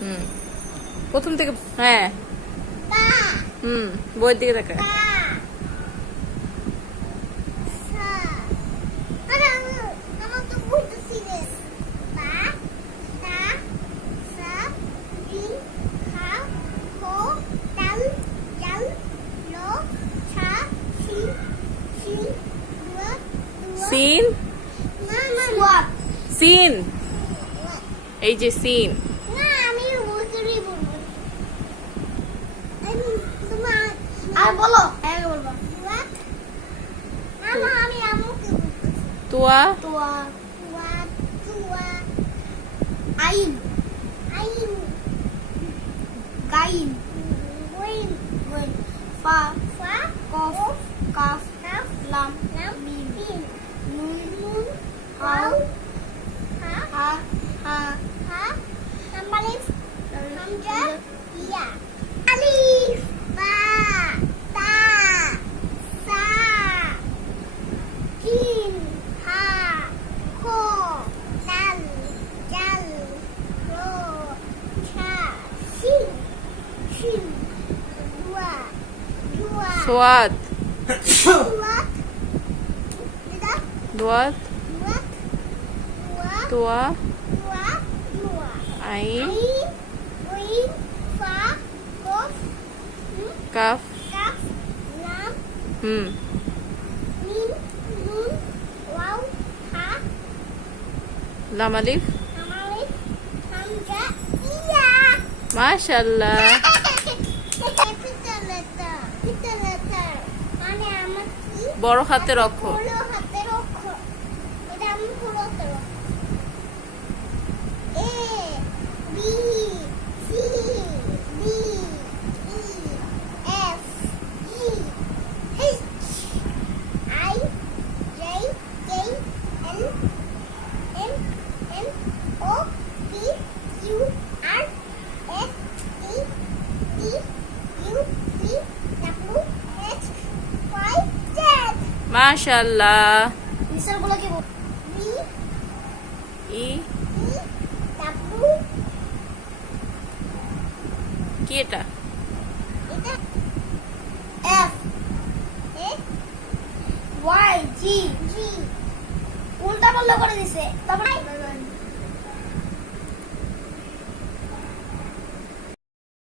হুম, প্রথম থেকে। হ্যাঁ, হুম, বইয়ের দিকে তাকা। সিন, সিন, এই যে সিন। আর বলো তোয়া, তোয়া আইন গাইন ফা কফ কাফ লাম মিম নুন হাউ হা আলিফ হামজা ইয়া আলিফ বা তা সা জিম হা খো দাল জাল র ছা সিন শিন দুয়া সোয়াদ, দুয়া দোয়াত, দুয়া তোয়া, দুয়া আইন, আইন ফা কফ কাফ, কাফ লাম হুম, মিম নুন ওয়াও হা লাম আলিফ। আলিফ হামজা ইয়া মাশাআল্লাহ। মানে আমার কি বড় হাতের অক্ষর। বড় হাতের অক্ষর, এটা আমি বড় হাতের অক্ষর। A B C D E F G H I J K L M N O P Q R S T E U V W H Y Z. মাশাআল্লাহ। নিচেরগুলো কি বল? ভি ই, ই ডাব্লিউ কি এটা? এটা F A Y জি জি উল্টা পাল্টা করে দিছে। তারপর